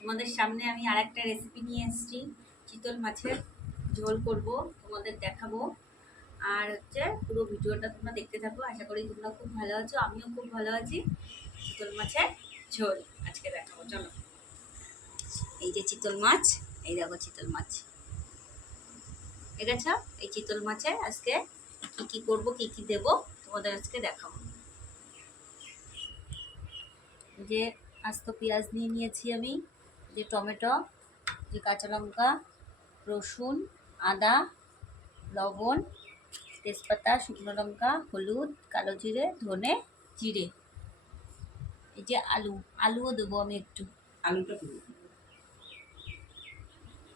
তোমাদের সামনে আমি আরেকটা রেসিপি নিয়ে এসেছি। চিতল মাছের ঝোল করব, তোমাদের দেখাবো। আর হচ্ছে পুরো ভিডিওটা তোমরা দেখতে থাকো। আশা করি তোমরা খুব ভালো আছো, আমিও খুব ভালো আছি। চিতল মাছের ঝোল আজকে দেখাবো, চলো। এই যে চিতল মাছ, এই দেখো চিতল মাছ, ঠিক আছে? এই চিতল মাছে আজকে কি কি করব, কি কি দেবো তোমাদের আজকে দেখাবো। যে আস্ত পেঁয়াজ নিয়ে নিয়েছি আমি, যে টমেটো, যে কাঁচা লঙ্কা, রসুন, আদা, লবণ, তেজপাতা, শুকনো লঙ্কা, হলুদ, কালো জিরে, ধনে, জিরে। এই যে আলুও দেবো আমি একটু, আলুটা দেবো।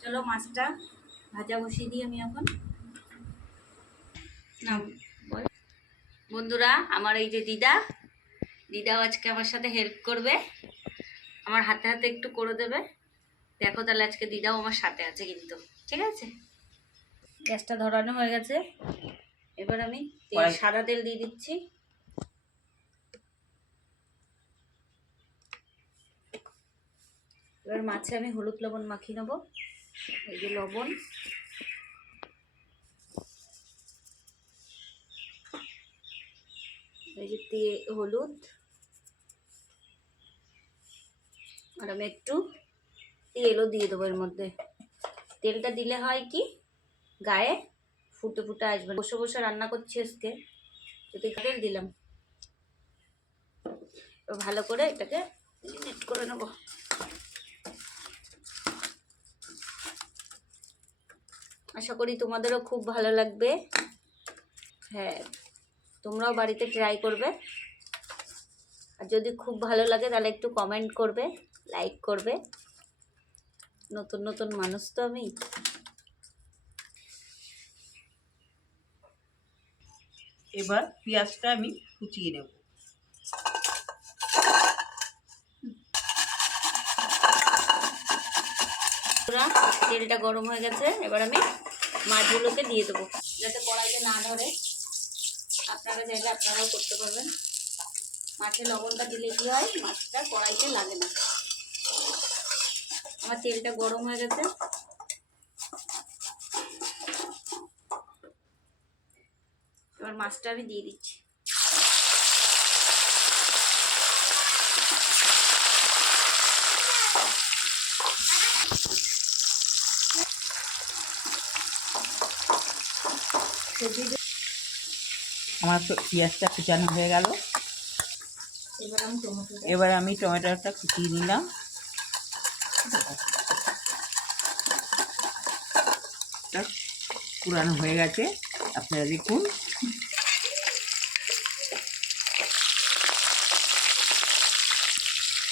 চলো মাছটা ভাজা বসিয়ে দিই আমি এখন। না বন্ধুরা, আমার এই যে দিদাও আজকে আমার সাথে হেল্প করবে, আমার হাতে হাতে একটু করে দেবে। দেখো তাহলে আজকে দিদাও আমার সাথে আছে কিন্তু, ঠিক আছে? গ্যাসটা ধরানো হয়ে গেছে, এবার আমি সাদা তেল দিয়ে দিচ্ছি। এবার মাছে আমি হলুদ লবণ মাখিয়ে নেবো। এই যে লবণ, এই যে হলুদ, আর আমি একটু তেলও দিয়ে দেবো এর মধ্যে। তেলটা দিলে হয় কি, গায়ে ফুটে ফুটে আসবে। বসে বসে রান্না করছি আজকে, যদি তেল দিলাম। ভালো করে এটাকে মিক্স করে নেব। আশা করি তোমাদেরও খুব ভালো লাগবে। হ্যাঁ, তোমরাও বাড়িতে ট্রাই করবে। আর যদি খুব ভালো লাগে তাহলে একটু কমেন্ট করবে, লাইক করবে। নতুন নতুন মানুষ তো আমি। এবার পেঁয়াজটা আমি কুচিয়ে নেব। তেলটা গরম হয়ে গেছে, এবার আমি মাছগুলোকে দিয়ে দেবো, যাতে কড়াইতে না ধরে। আপনারা চাইলে আপনারাও করতে পারবেন। মাছে লবণটা দিলে কি হয়, মাছটা কড়াইতে লাগে না। আমার তেলটা গরম হয়ে গেছে, এবার মাছটা আমি দিয়ে দিচ্ছি। আমার পেঁয়াজটা কুচানো হয়ে গেল। এবার আমি টমেটোটা কুচিয়ে নিলাম। পুরানো হয়ে গেছে, আপনারা দেখুন।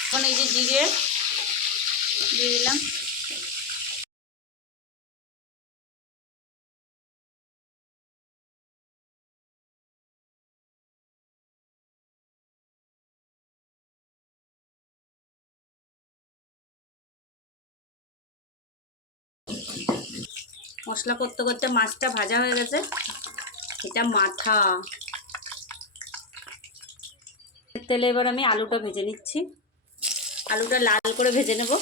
এখন এই যে জিরে দিয়ে দিলাম। মশলা করতে করতে মাছটা ভাজা হয়ে গেছে। এটা মাথা তেলে এবার আমি আলুটা ভেজে নিচ্ছি। আলুটা লাল করে ভেজে নেব।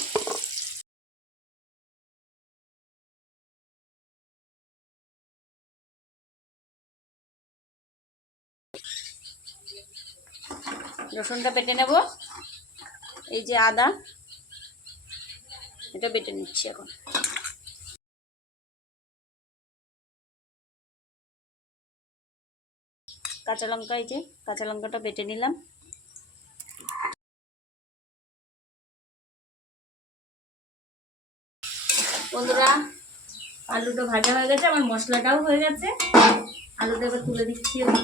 রসুনটা বেটে নেব। এই যে আদা, এটা বেটে নিচ্ছি এখন। কাঁচা লঙ্কা, এই যে কাঁচা লঙ্কাটা বেটে নিলাম। বন্ধুরা, আলুটা ভাজা হয়ে গেছে, আমার মশলাটাও হয়ে গেছে। আলুটা এবার তুলে দিচ্ছি আমি।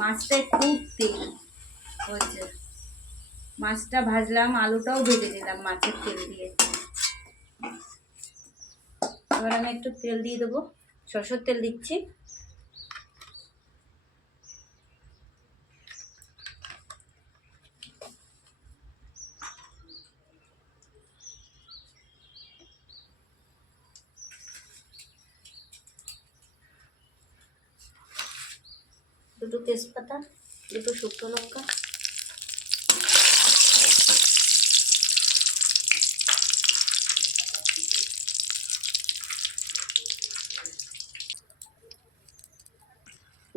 মাছটায় খুব তেল হয়েছে, মাছটা ভাজলাম, আলুটাও ভেজে নিলাম মাছের তেল দিয়ে। এবার আমি একটু তেল দিয়ে দেবো, সরষের তেল দিচ্ছি। দুটো তেজপাতা, দুটো শুকনো লঙ্কা,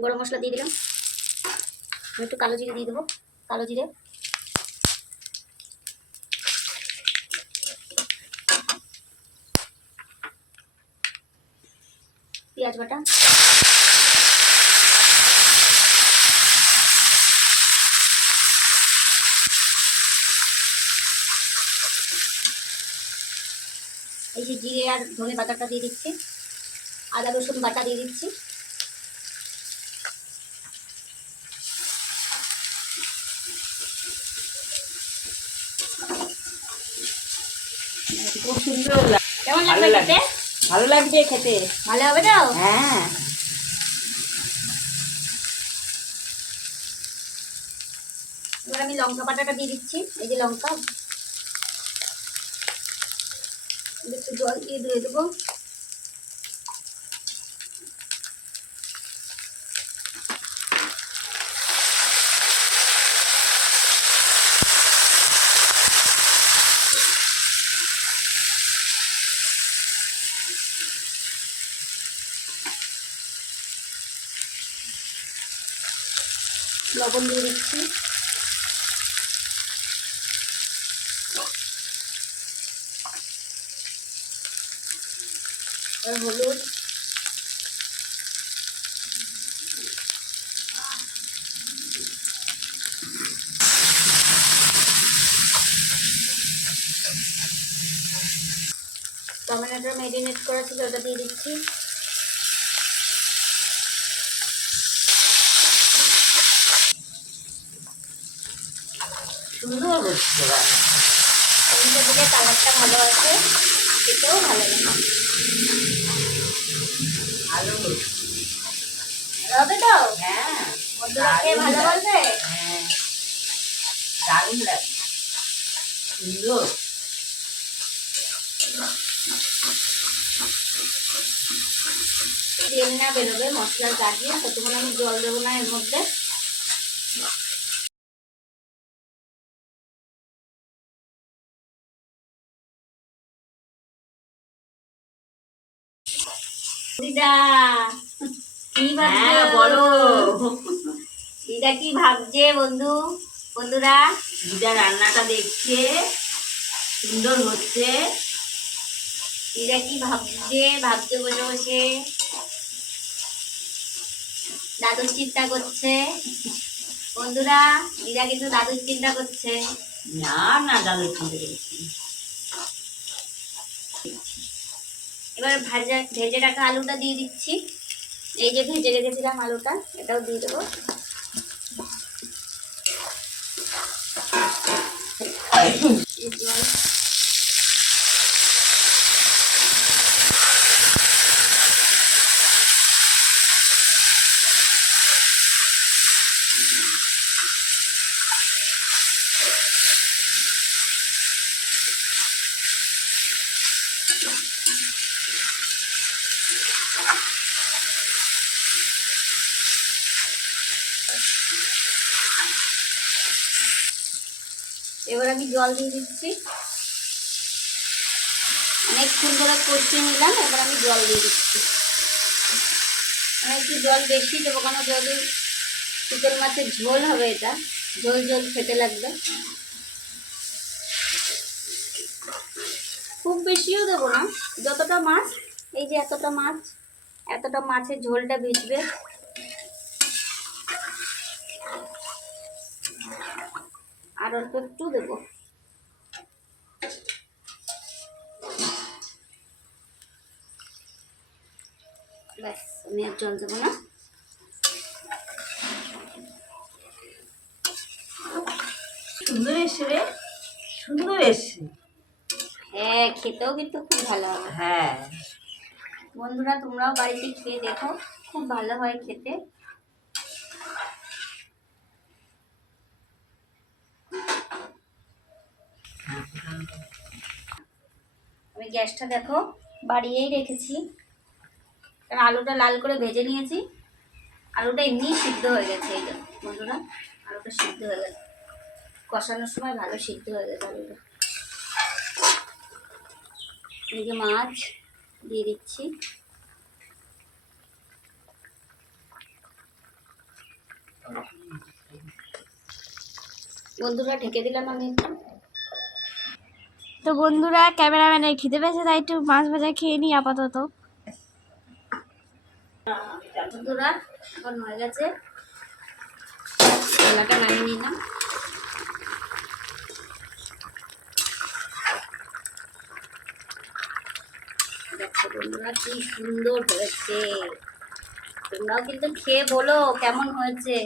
গরম মশলা দিয়ে দিলাম, আমি একটু কালো জিরে দিয়ে দেবো, কালো জিরে, পেঁয়াজ বাটা, এই যে জিরে আর ধনে বাটাটা দিয়ে দিচ্ছি, আদা রসুন বাটা দিয়ে দিচ্ছি, খুব সুন্দর কেমন ভালো লাগবে লাগবে। খেতে? ভালো লাগবে খেতে। ভালো হবে তো? হ্যাঁ, এবার আমি লঙ্কা বাটাটা দিয়ে দিচ্ছি, এই যে লঙ্কা, একটু জল দিয়ে দিয়ে দেবো, লবণ দিয়ে দিচ্ছি, আর হলুদ, টমেটোটা ম্যারিনেট করা ছিল ওটা দিয়ে দিচ্ছি, সুন্দর হচ্ছে এবার। টমেটো দিলে কালারটা ভালো আছে, খেতেও ভালো লাগে। ভালো হচ্ছে। ভালো হবে তো? হ্যাঁ, বন্ধুরা খেয়ে ভালো বলবে? হ্যাঁ, দারুণ লাগে, সুন্দর। তেল না বেরোবে মশলার গাড়িয়ে, ততক্ষণ আমি জল দেবো না এর মধ্যে। দিদা কি ভাবছো? হ্যাঁ, বলো। দিদা কি ভাবছে বন্ধুরা? দিদা রান্নাটা দেখছে, সুন্দর হচ্ছে। দিদা কি ভাবছে বসে বসে, দাদুর চিন্তা করছে বন্ধুরা, দিদা কিন্তু দাদুর চিন্তা করছে। না না, দাদু চিনতে পেরেছি। এবার ভেজে রাখা আলুটা দিয়ে দিচ্ছি, এই যে ভেজে রেখেছিলাম আলুটা, এটাও দিয়ে দেবো। এবার আমি জল দিয়ে দিচ্ছি, অনেকক্ষণ ধরে কষিয়ে নিলাম, এবার আমি জল দিয়ে দিচ্ছি। আমি একটু জল বেশি দেবো, কেন যেহেতু চিতল মাছের ঝোল হবে, এটা ঝোল ঝোল খেতে লাগবে। খুব বেশিও দেবো না, যতটা মাছ, এই যে এতটা মাছ, এতটা মাছের ঝোলটা ভিজবে। আর অল্প একটু দেবো, ব্যাস, আমি আর জল দেবো না। সুন্দর এসছে রে, সুন্দর এসছে। হ্যাঁ, খেতেও কিন্তু খুব ভালো হবে। হ্যাঁ, বন্ধুরা তোমরাও বাড়িতে খেয়ে দেখো, খুব ভালো হয় খেতে। আমি গ্যাসটা দেখো বাড়িয়েই রেখেছি, কারণ আলুটা লাল করে ভেজে নিয়েছি, আলুটা এমনি সিদ্ধ হয়ে গেছে। এই যে বন্ধুরা, আলুটা সিদ্ধ হয়ে গেছে, কষানোর সময় ভালো সিদ্ধ হয়ে গেছে আলুটা। এই যে মাছ দিয়ে দিচ্ছি, বন্ধুরা ঢেকে দিলাম আমি একটু। তো বন্ধুরা ক্যামেরাম্যানের খিদে পেয়েছে, তাই একটু মাছ ভাজা খেয়ে নিই আপাতত। বন্ধুরা এখন হয়ে গেছে, ছোলাটা নামিয়ে নিলাম। দেখো বন্ধুরা কি সুন্দর হয়েছে, তোমরাও কিন্তু খেয়ে বলো কেমন হয়েছে।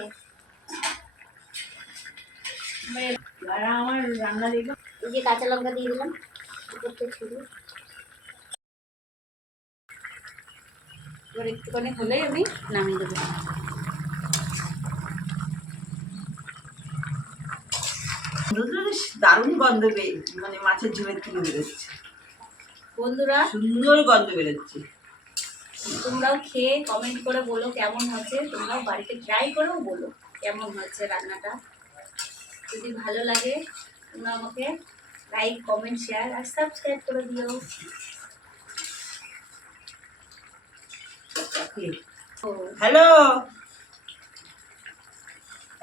আমার রান্না দেখো। এই যে কাঁচা লঙ্কা দিয়ে দিলাম উপর থেকে ছড়িয়ে। এবার একটুখানি হলেই আমি নামিয়ে দেবো। দারুণ গন্ধ মানে মাছের ঝোলের থেকে বেরোচ্ছে, বন্ধুরা সুন্দর গন্ধ বেরোচ্ছে। তোমরাও খেয়ে কমেন্ট করে বলো কেমন হয়েছে, তোমরাও বাড়িতে ট্রাই করেও বলো কেমন হয়েছে রান্নাটা। যদি ভালো লাগে তোমরা আমাকে লাইক কমেন্ট শেয়ার আর সাবস্ক্রাইব করে দিও। ও হ্যালো,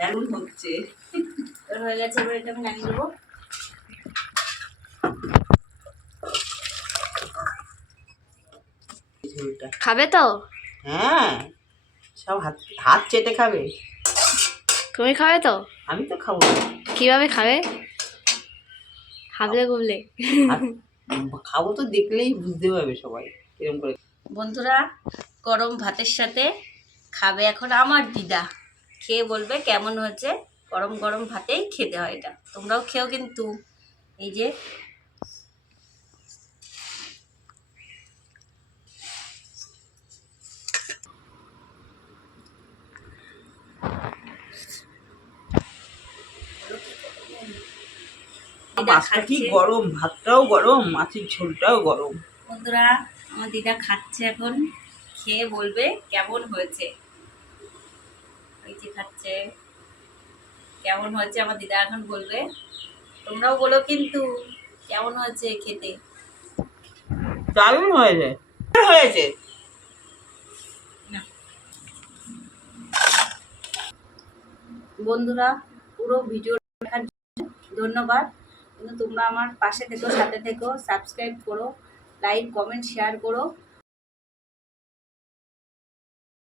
এমন হচ্ছে। এবার হয়ে গেছে, এবার এটা আমি নামিয়ে দেবো। ঝোলটা খাবে তো? হ্যাঁ, সব হাত হাত চেটে খাবে। তুমি খাবে তো? আমি তো খাবো না। কিভাবে খাবে? হাবলে গুবলে। খাবো তো দেখলেই বুঝতে পারবে সবাই এরকম করে। বন্ধুরা গরম ভাতের সাথে খাবে এখন আমার দিদা, খেয়ে বলবে কেমন হয়েছে। গরম গরম ভাতেই খেতে হয় এটা, তোমরাও খেও কিন্তু। এই যে দিদা মাছটা কি খাচ্ছে। গরম, ভাতটাও গরম, মাছের ঝোলটাও গরম। বন্ধুরা আমার দিদা খাচ্ছে এখন, খেয়ে বলবে কেমন হয়েছে। এই যে খাচ্ছে, কেমন হয়েছে আমার দিদা এখন বলবে। তোমরাও বলো কিন্তু কেমন হয়েছে খেতে। দারুণ হয়েছে হয়েছে। বন্ধুরা পুরো ভিডিও দেখার জন্য ধন্যবাদ। কিন্তু তোমরা আমার পাশে থেকো, সাথে থেকো, সাবস্ক্রাইব করো, লাইক কমেন্ট শেয়ার করো।